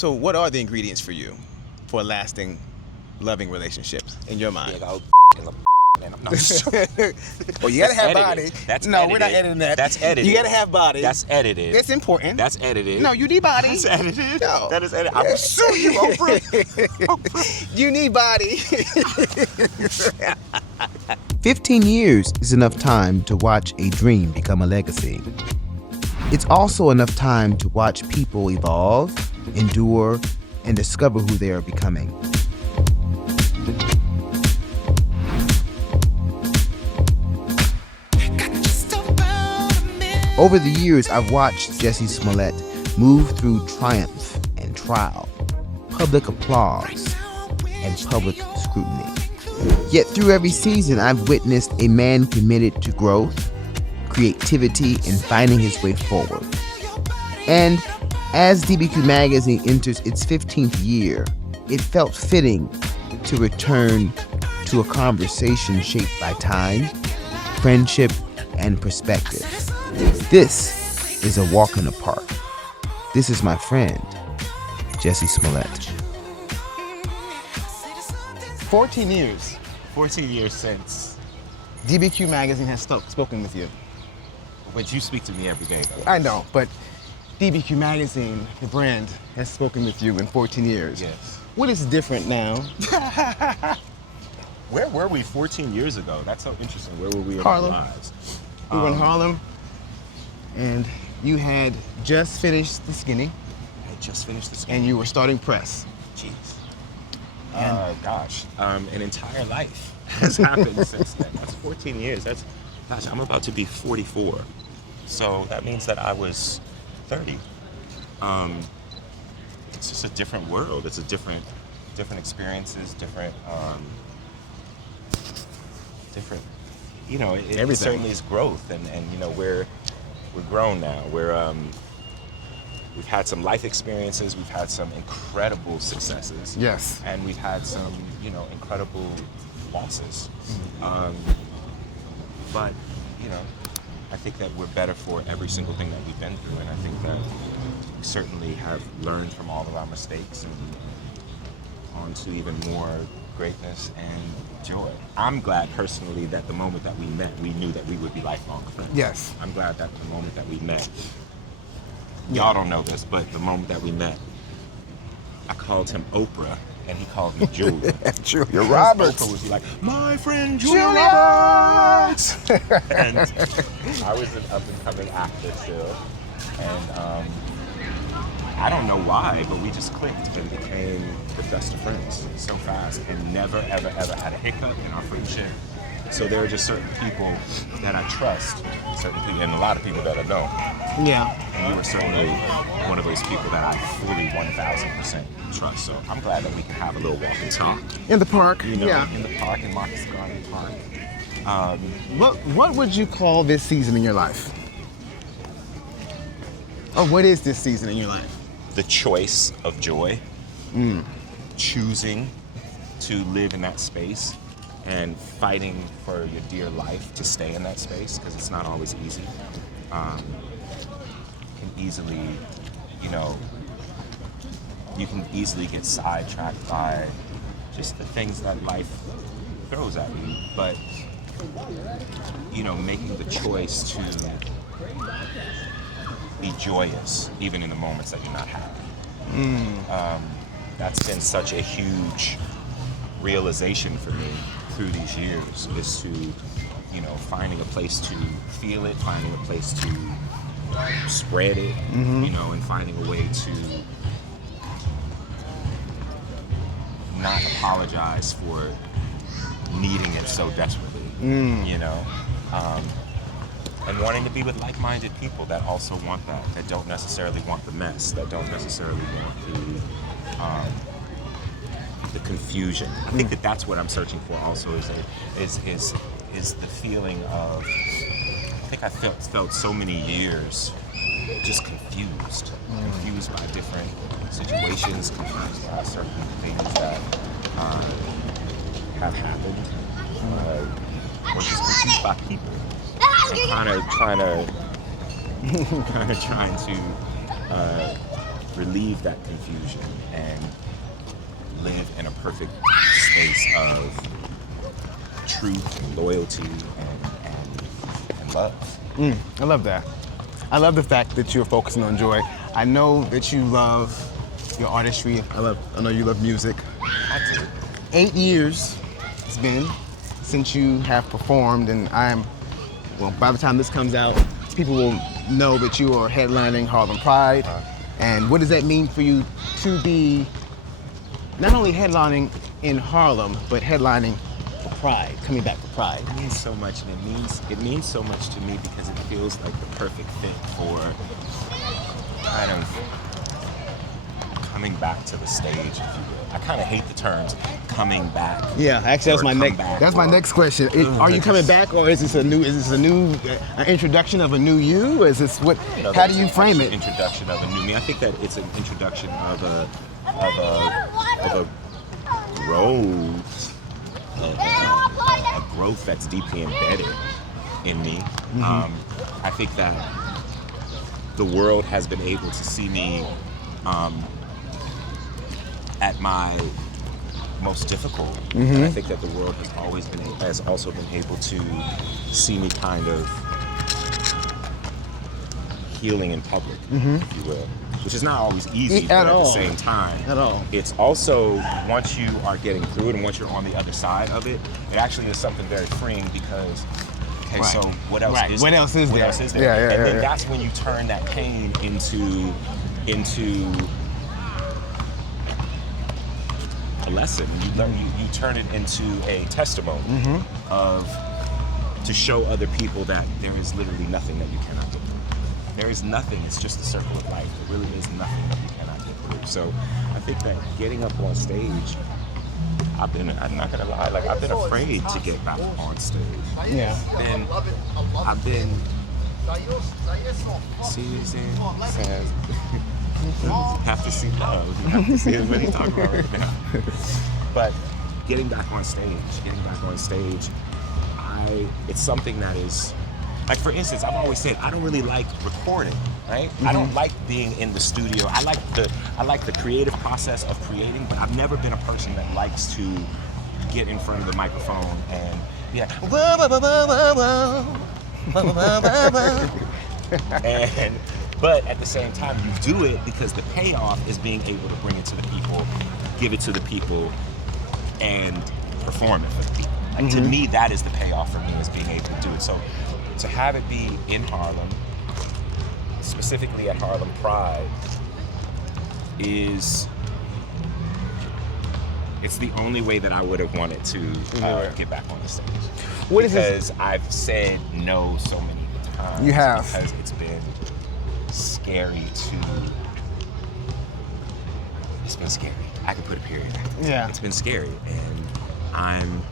So what are the ingredients for you for lasting, loving relationships in your mind? Big old Well, you gotta have body. That's no, edited. we're not editing that. That's edited. You gotta have body. That's edited. It's important. That's edited. No, you need body. That's edited. No. That is edited. I will sue you, Oprah. You need body. 15 years is enough time to watch a dream become a legacy. It's also enough time to watch people evolve, endure, and discover who they are becoming. Over the years, I've watched Jussie Smollett move through triumph and trial, public applause, and public scrutiny. Yet through every season, I've witnessed a man committed to growth, creativity, and finding his way forward. And as DBQ Magazine enters its 15th year, it felt fitting to return to a conversation shaped by time, friendship, and perspective. This is a walk in the park. This is my friend, Jussie Smollett. 14 years. 14 years since. DBQ Magazine has spoken with you. But you speak to me every day, though. I know, but DBQ Magazine, the brand, has spoken with you in 14 years. Yes. What is different now? Where were we 14 years ago? That's so interesting. Where were we in Harlem. our lives? We were in Harlem, and you had just finished The Skinny, I just finished this game. and you were starting press. Jeez. Gosh, an entire life has happened since then. That's 14 years. Gosh, I'm about to be 44. So that means that I was 30. It's just a different world. It's a different experiences, different, you know, it certainly is growth. And you know, we're grown now. We've had some life experiences. We've had some incredible successes. Yes. And we've had some, you know, incredible losses. But, you know, I think that we're better for every single thing that we've been through. And I think that we certainly have learned from all of our mistakes and on to even more greatness and joy. I'm glad personally that the moment that we met, we knew that we would be lifelong friends. Yes. I'm glad that the moment that we met, y'all don't know this, but the moment that we met, I called him Oprah and he called me Julia. Julia Roberts. Oprah would be like, my friend Julia Roberts. And I was an up and coming actor still. And I don't know why, but we just clicked and became the best of friends so fast and never, ever, ever had a hiccup in our friendship. So there are just certain people that I trust, certain people, and a lot of people that I don't. Yeah. And you were certainly one of those people that I fully 1,000% trust. So I'm glad that we can have a little walk and talk. In the park. You know, Yeah. in the park, in Marcus Garden Park. What would you call this season in your life? Or what is this season in your life? The choice of joy. Choosing to live in that space and fighting for your dear life to stay in that space, because it's not always easy. Can easily, you know, you can easily get sidetracked by just the things that life throws at you. But, you know, making the choice to be joyous, even in the moments that you're not happy. That's been such a huge realization for me through these years, is to, you know, finding a place to feel it, finding a place to spread it, you know, and finding a way to not apologize for needing it so desperately, you know, and wanting to be with like-minded people that also want that don't necessarily want the mess, that don't necessarily want the confusion. I think that that's what I'm searching for also, is the feeling of, I think I felt so many years just confused by different situations, confused by certain things that have happened, or just confused by people. I'm kind of trying to relieve that confusion and live in a perfect space of truth and loyalty and love. I love that. I love the fact that you're focusing on joy. I know that you love your artistry. I know you love music. I do. 8 years it's been since you have performed, and by the time this comes out, people will know that you are headlining Harlem Pride. And what does that mean for you to be not only headlining in Harlem, but headlining for Pride, coming back for Pride? It means so much, and it means so much to me because it feels like the perfect fit for kind of coming back to the stage, if you will. I kind of hate the terms coming back. Yeah, actually, that's my next question. Are you coming back, or is this a new introduction of a new you? Or is this what? How do you frame it? Introduction of a new me. I think that it's an introduction of a growth, a growth that's deeply embedded in me. I think that the world has been able to see me at my most difficult. And I think that the world has also been able to see me kind of healing in public, if you will, which is not always easy, but at the same time, it's also, once you are getting through it and once you're on the other side of it, it actually is something very freeing because, so what else is there? What else is there? And then that's when you turn that pain into a lesson. You turn it into a testimony to show other people that there is literally nothing that you cannot do. There is nothing. It's just a circle of life. There really is nothing that you cannot get through. So I think that getting up on stage, I'm not gonna lie, like I've been afraid to get back on stage. Yeah. And I've been, see what he's saying? Says, you have to see love. You have to see what he's talking about right now. But getting back on stage, it's something that is, like for instance, I've always said I don't really like recording, right? I don't like being in the studio. I like the creative process of creating, but I've never been a person that likes to get in front of the microphone and but at the same time, you do it because the payoff is being able to bring it to the people, give it to the people, and perform it for the people. Like to me, that is the payoff for me, is being able to do it. So to have it be in Harlem, specifically at Harlem Pride, it's the only way that I would have wanted to get back on the stage. Because I've said no so many times. You have. Because it's been scary it's been scary. I can put a period. Yeah. It's been scary, and I'm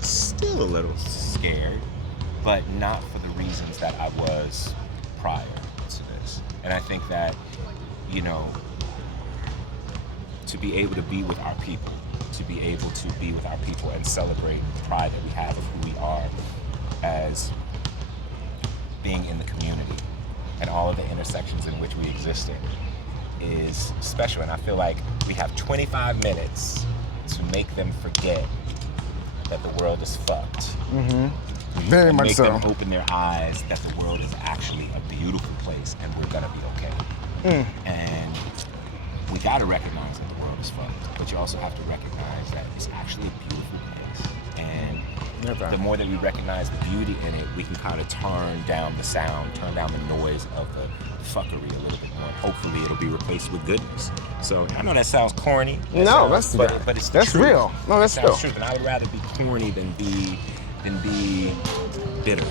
still a little scared, but not for the reasons that I was prior to this. And I think that, to be able to be with our people, and celebrate the pride that we have of who we are as being in the community and all of the intersections in which we exist in is special. And I feel like we have 25 minutes to make them forget that the world is fucked. Very much so. Make them open their eyes that the world is actually a beautiful place and we're gonna be okay. And we gotta recognize that the world is fucked, but you also have to recognize that it's actually a beautiful place. And the more that we recognize the beauty in it, we can kind of turn down the sound, turn down the noise of the fuckery a little bit more. Hopefully it'll be replaced with goodness. So I know that sounds corny. But it's that's truth. real. No, that's real. True. And I would rather be corny than be bitter.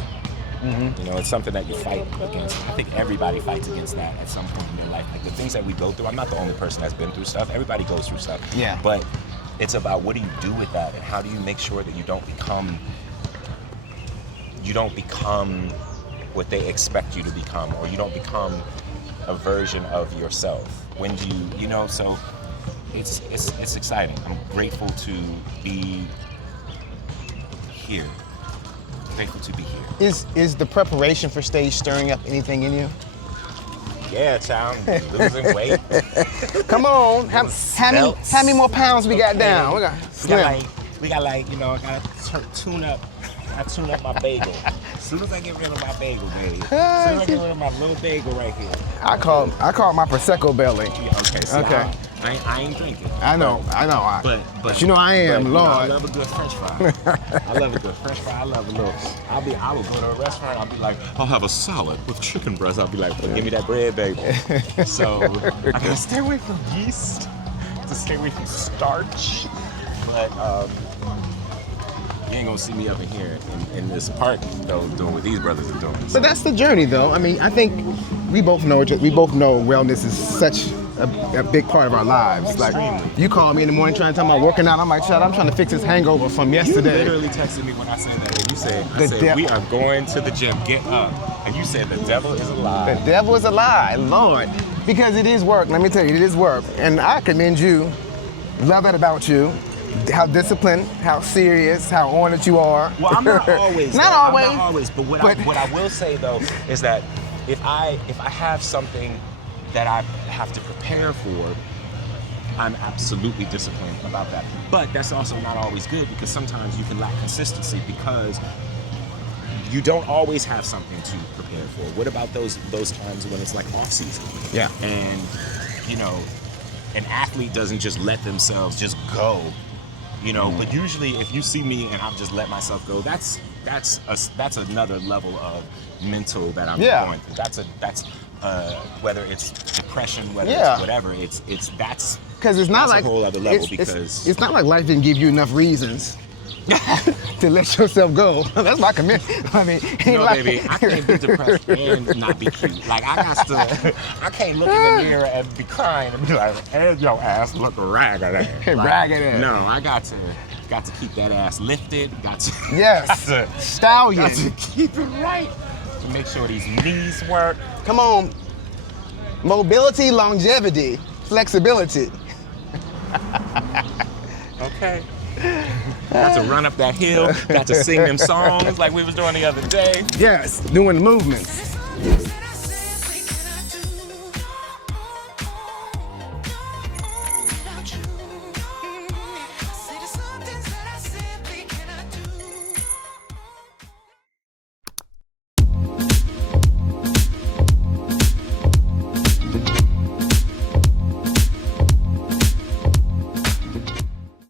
It's something that you fight against. I think everybody fights against that at some point in their life. Like the things that we go through, I'm not the only person that's been through stuff. Everybody goes through stuff. Yeah. But it's about what do you do with that, and how do you make sure that you don't become what they expect you to become, or you don't become a version of yourself. When do you so it's exciting. I'm grateful to be here. Grateful to be here. Is the preparation for stage stirring up anything in you? Yeah, child, I'm losing weight. Come on, how many more pounds we got down? We got like, you know, I gotta tune up my bagel. As soon as I get rid of my bagel, baby. As soon as I get rid of my little bagel right here. I call it my Prosecco belly. Okay, so Okay. I ain't drinking. I know. But you know I am, but, Lord. I love a good French fry. I love a good French fry. I love a little. I will go to a restaurant. I'll be like, I'll have a salad with chicken breast. I'll be like, well, give me that bread, baby. So I gotta stay away from yeast. To stay away from starch. But you ain't gonna see me up in here in this park though doing what these brothers are doing. So. But that's the journey, though. I mean, I think we both know wellness is such a big part of our lives. Like, you call me in the morning trying to tell me I'm working out. I'm like, Chad, I'm trying to fix this hangover from yesterday. You literally texted me when I said that. And you said, we are going to the gym. Get up. And you said the devil is a lie. The devil is a lie, Lord. Because it is work. Let me tell you, it is work. And I commend you. Love that about you. How disciplined, how serious, how on it you are. Well, I'm not always. Not always. But what I will say though is that if I have something that I have to prepare for, I'm absolutely disciplined about that. But that's also not always good because sometimes you can lack consistency because you don't always have something to prepare for. What about those times when it's like off season? Yeah. And you know, an athlete doesn't just let themselves just go. You know, but usually if you see me and I've just let myself go, that's another level of mental that I'm going through. That's whether it's depression, whether it's whatever, that's because it's not like a whole other level because it's not like life didn't give you enough reasons to let yourself go. That's my commitment. I mean, baby, I can't be depressed and not be cute. Like I can't look in the mirror and be crying and be like, hey, your ass look ragged ass. Like, ragged ass. No, I got to keep that ass lifted. Stallion. Got to keep it right. To make sure these knees work. Come on. Mobility, longevity, flexibility. Okay. Got to run up that hill, got to sing them songs like we was doing the other day. Yes, doing the movements.